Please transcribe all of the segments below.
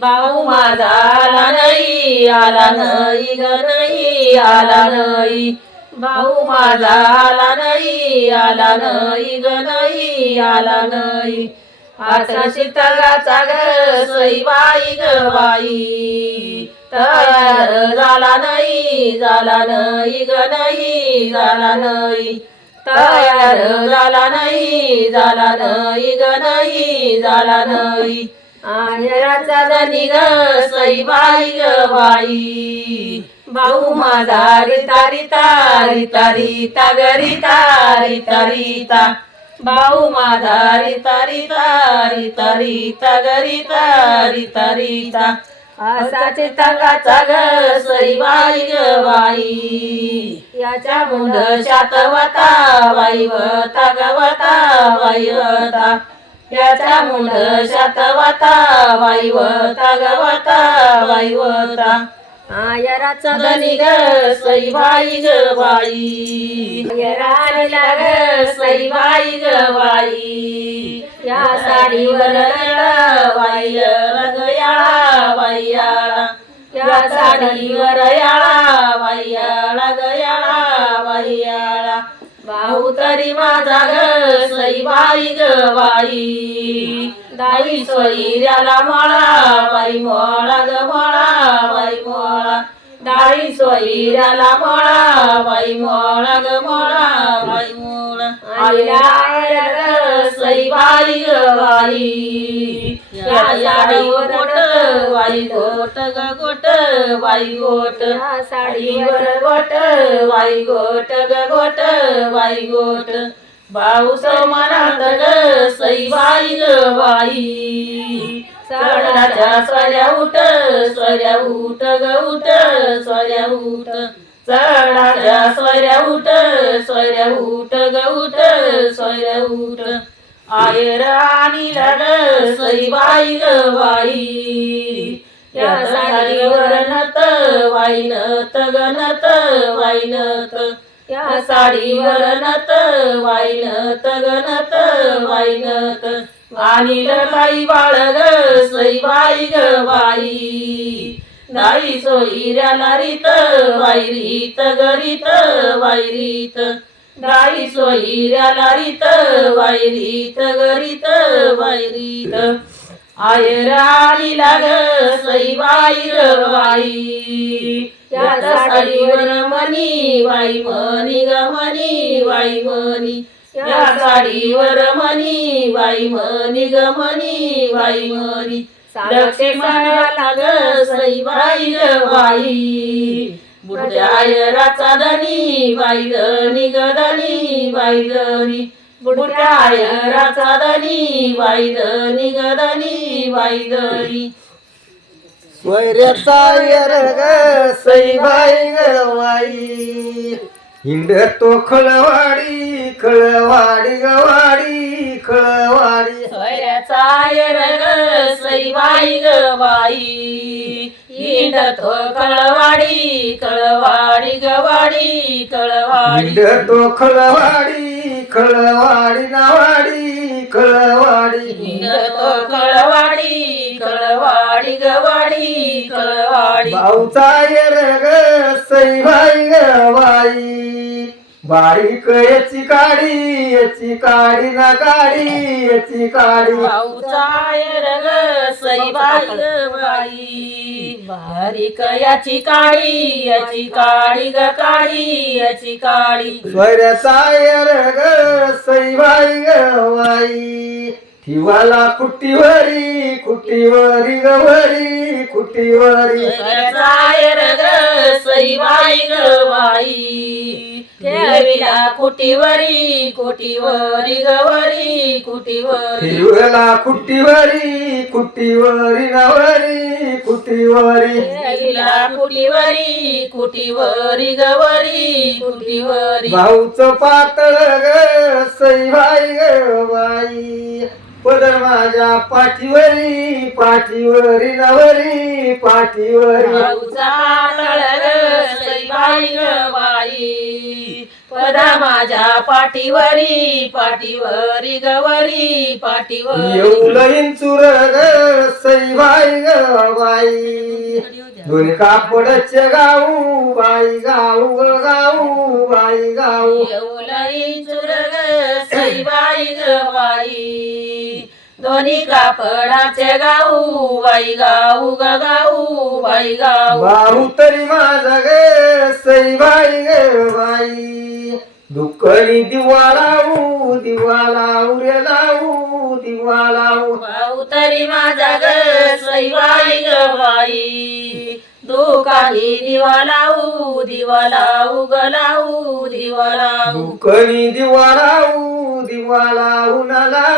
भाऊ माझा आला नाही आला नाही ग नाही आला नाही. भाऊ माझा आला नाही आला नाही ग नाही आला नाही. आता शीतळाचा ग सईबाई ग बाई. तयार झाला नाही झाला नाही ग नाही झाला नाही. तयार झाला नाही झाला नाही ग नाही झाला नाही. आयराचा धनी ग सईबाई ग बाई. भाऊ माझा रिता रिता रिता रिता ग रिता रिता रिता. भाऊ माझा रिता रिता रिता रिता ग रिता रिता रिता. असा चितंगाचा ग सईबाई ग बाई. याच्या मुंड शातवता बाई वता गवता बाई वता. याचा मुंड शातवता बाई वता गवता बाई आयराचा धनी ग सईबाई ग बाई. राणीला ग सईबाई ग बाई. या साडीवर रंग याळा बाईयाळा या साडीवर याळा बाईयाळा गयाळा बाईयाळा भाऊ तरी माझा ग सईबाई ग बाई. दाई सोयऱ्याला मळा बाई मोळा ग मोळा बाई मोळा. दाई सोयऱ्याला मळा बाई मोळा ग मोळा बाई मोळा. आईला ग सईबाई ग बाई. साडीवर गोट बाई गोट ग गोट बाई गोट. साडीवर गोट बाई गोट ग गोट बाई गोट. भाऊ मनात ग सईबाई ग बाई. सणाच्या स्वऱ्या उठ स्वऱ्या उठ ग उठ स्वऱ्या उठ. सणाच्या स्वऱ्या उठ स्वऱ्या उठ ग उठ स्वऱ्या उठ. आयर आणि लग सईबाई ग बाई. या साडीवर नत वाई गणत वाईनत वाई या साडीवर नत वाई नत ग नत वाई नत आणि काही बाळ ग ग बाई. ग रीत वाई रीत नाही सोयऱ्याला रीत वाई रीत ग रीत वाई रीत आयर आली लाग सईबाई ग बाई. या साडीवर मनी वाई मनी ग मनी वाई मनी. या साडीवर मनी वाई मनी ग मनी वाई मनी. लक्ष्मणाला ग सईबाई ग बाई. राचा धनी बाई धनी ग धनी बाई धनी. बुड्या राचा धनी बाई धनी ग धनी बाई धनी. स्वैऱ्याचा यर ग सईबाई ग वाई. हिंड तो खळवाडी खळवाडी गवाडी खळवाडी. सोयऱ्याचा आयर ग सईबाई ग बाई हिंड तो कळवाडी कळवाडी गवाडी कळवाडी हिंड तो खळवाडी खळवाडी नावाडी खळवाडी. हिंड तो कळवाडी कळवाडी गवाडी कळवाडी. भाऊचा यर ग सईबाई ग बाई. बारीक याची काडी याची काडी ना काडी याची काडी. भाऊचा आयर ग सईबाई ग बाई. बारीक याची काळी याची काळी ग काळी याची काळी स्वैऱ्याचा यर ग सईबाई ग ठिवाला कुट्टीवरी कुट्टीवरी गवरी कुट्टीवरी सईबाई ग बाई ठेविला कुटीवरी कुटीवरी गवरी कुटीवरी. ठिवला कुट्टीवरी कुट्टीवरी नवरी कुट्टीवरी ठेविला कुटीवरी कुटीवरी गवरी कुटीवरी. भाऊच पातळ ग सईबाई पदर माझ्या पाठीवरी पाठीवरी नवरी पाठीवरी. बाई पदा माझ्या पाठीवरी पाठीवरी गवरी पाठीवरी. येऊन चुर ग सईबाई ग बाई. दोन कापडचे गाऊ बाई गाऊ ग गाऊ बाई गाऊ. येऊलाई चुरग सईबाई ग बाई. दोन्ही कापडाचे गाऊ बाई गाऊ ग गाऊ बाई गाऊ. बाहू तरी माझा ग सईबाई ग बाई. दुःखनी दिवा लावू दिवा लावू रे लावू दिवा लावू. भाऊ तरी माझा ग सईबाई ग बाई. दुकानी दिवा लावू दिवा लावू ग लावू दिवा लावू. दुःखनी दिवा लावू दिवा लावू ना लावू.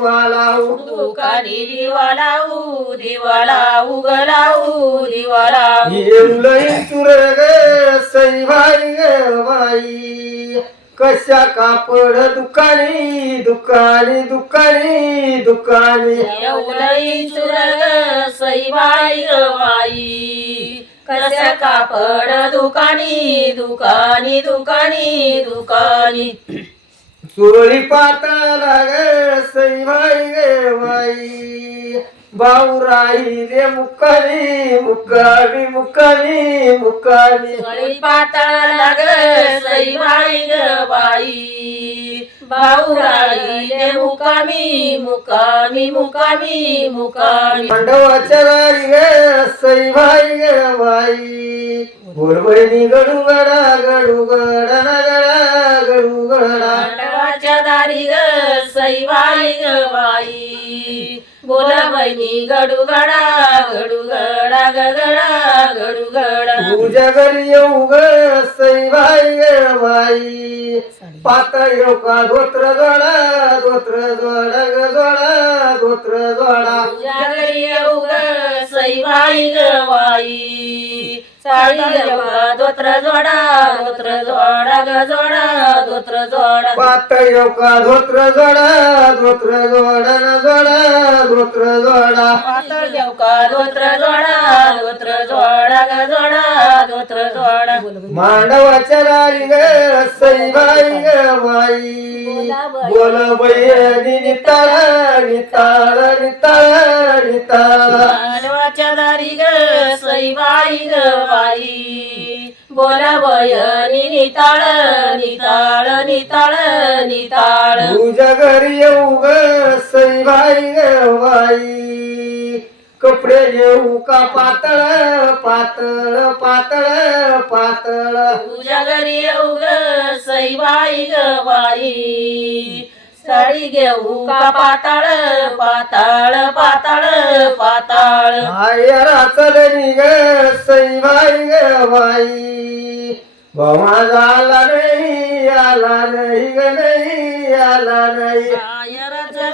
दिवा लावू. दुकानी दिवा लावू दिवा लावू ग लावू दिवा लावू. येऊन चुर ग सईबाई ग बाई. कशा कापड दुकानी दुकानी दुकानी दुकानी सईबाई ग बाई. कशा कापड दुकानी दुकानी दुकानी दुकानी चुरळी पाताला ग सईबाई ग बाई भाऊ राहिले मुक्कानी मुक्कानी मुक्कानी मुक्कानी. सळी पातळ लाग सईबाई ग बाई भाऊ राहिले मुकामी मुकामी मुकामी मुकामी पांडवाच्या राणी ग सईबाई ग बाई गोरबहिणी गडू गडा गडू गडा ना गडा गडू गडा. पांडवाच्या दारी ग सईबाई ग बाई. बोला बहिणी गडू गडा गडू गडा ग गडा गडू गडा. तुझ्या घरी येऊ ग सईबाई ग बाई. पातळ येऊ का धोत्र जोडा धोत्र जोडा ग जोडा धोत्र जोडा. तुझ्या घरी येऊ ग सईबाई ग बाई. धोत्र जोडा धोत्र जोडा ग जोडा धोत्र जोडा. पातळ धोत्र जोडा धोत्र जोडा न जोडा धोत्र जोडा. पातळ देव का धोत्र जोडा धोत्र जोडा ग जोडा धोत्र जोडा. मांडवाच्या राणी ग सईबाई ग बाई. बोल बहिणी निताळ निताळ निताळ निताळ मानवाच्या दारी ग सईबाई ग बाई बोला बयनी निताळ निताळ निताळ निताळ. तुझ्या घरी येऊ ग सईबाई ग बाई. कपडे येऊ का पातळ पातळ पातळ पातळ. तुझ्या घरी येऊ ग सईबाई ग बाई. साडी घेऊ का पाताळ? पाताळ पाताळ पाताळ. आयरा चलनी ग सईबाई ग बाई. भवा झाला नाही आला नाही ग नाही आला नाही.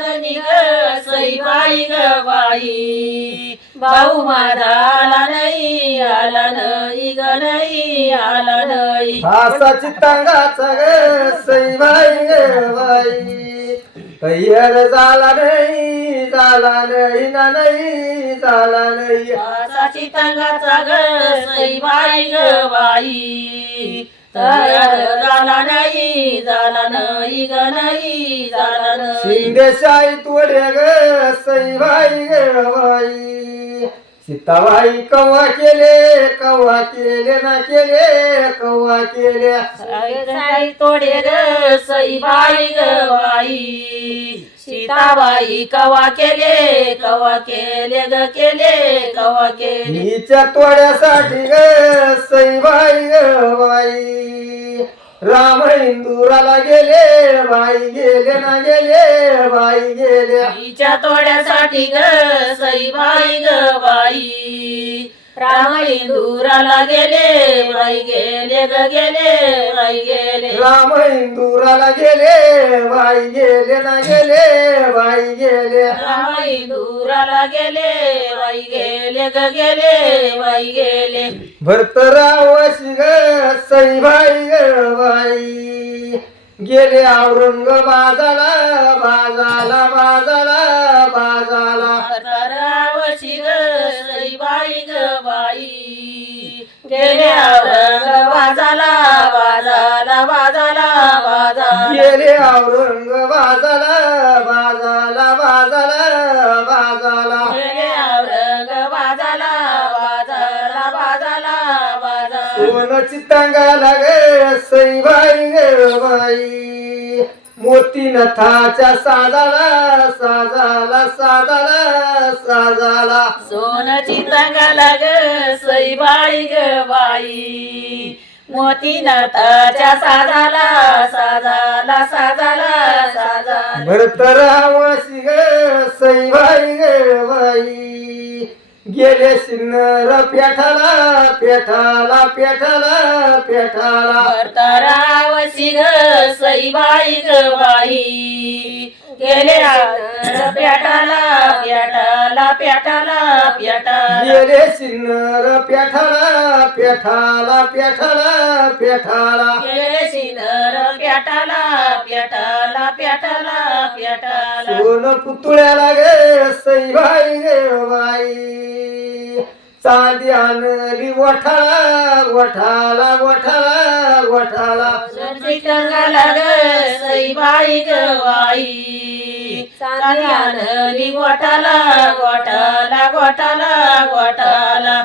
आयर ग सईबाई ग बाई भाऊ माझा आला नाही आला नाही ग नाही आला नाही हासाची तांगाचा ग सईबाई ग बाई. तयार झाला नाही झाला नाही ना नाही झाला नाही. पासाची तंगाचा ग सईबाई ग बाई. तयार झाला नाही झाला नाही ग नाही झाला नाही शिंदेशाही तोड्या ग सईबाई ग बाई सीताबाई कव्वा केले कव्वा केले ना केले कव्वा केल्या साई तोडे ग सईबाई ग बाई. सीताबाई कवा केले कवा केले ग केले कवा केले. हिच्या तोड्यासाठी ग सईबाई ग बाई. राम इंदुराला गेले बाई गेले ना गेले बाई गेले तिच्या तोड्यासाठी ग सई बाई ग बाई. राम इंदुराला गेले बाई गेले ग गेले बाई गेले. राम इंदुराला गेले बाई गेले ना गेले बाई गेल्या राम इंदुराला गेले बाई गेले ग गेले बाई गेले. भरतराव ग सईबाई ग बाई. गेले औरंगाबादाला बाजाला बाजाला बाजाला रावशी ग बाई ग बाई गेल्या औरंग वाजाला वाजाला वाजाला वाजा गेले औरंग वाजाला वाजाला वाजाला वाजाला. गेल्या औरंग वाजाला वाजाला वाजाला वाजा सोनची तांगा लागे सई बाई ग बाई मोती नथाच्या साजाला साजाला साजाला सोनाची तंगाला ग सईबाई ग बाई. मोती नाताच्या साजाला साजाला साजाला. साजाला भरतरावशी ग सईबाई ग बाई. गेले सिन्नर पेठाला पेठाला पेठाला पेठाला भरतारावशी ग सईबाई ग बाई. गेले प्याटाला प्याटाला प्याटाला प्याटाला गेले सिन्नर पेठाला पेठाला पेठाला पेठाला गेले सिनर प्याटाला प्याटाला प्याटाला प्याटाला सोन पुतळ्याला गे सईबाई गे बाई चांदी आणली वठाला वठाला वठाला वठाला सोनची टंगाला ग सईबाई चांदी आणली गोटाला गोटाला गोटाला गोटाला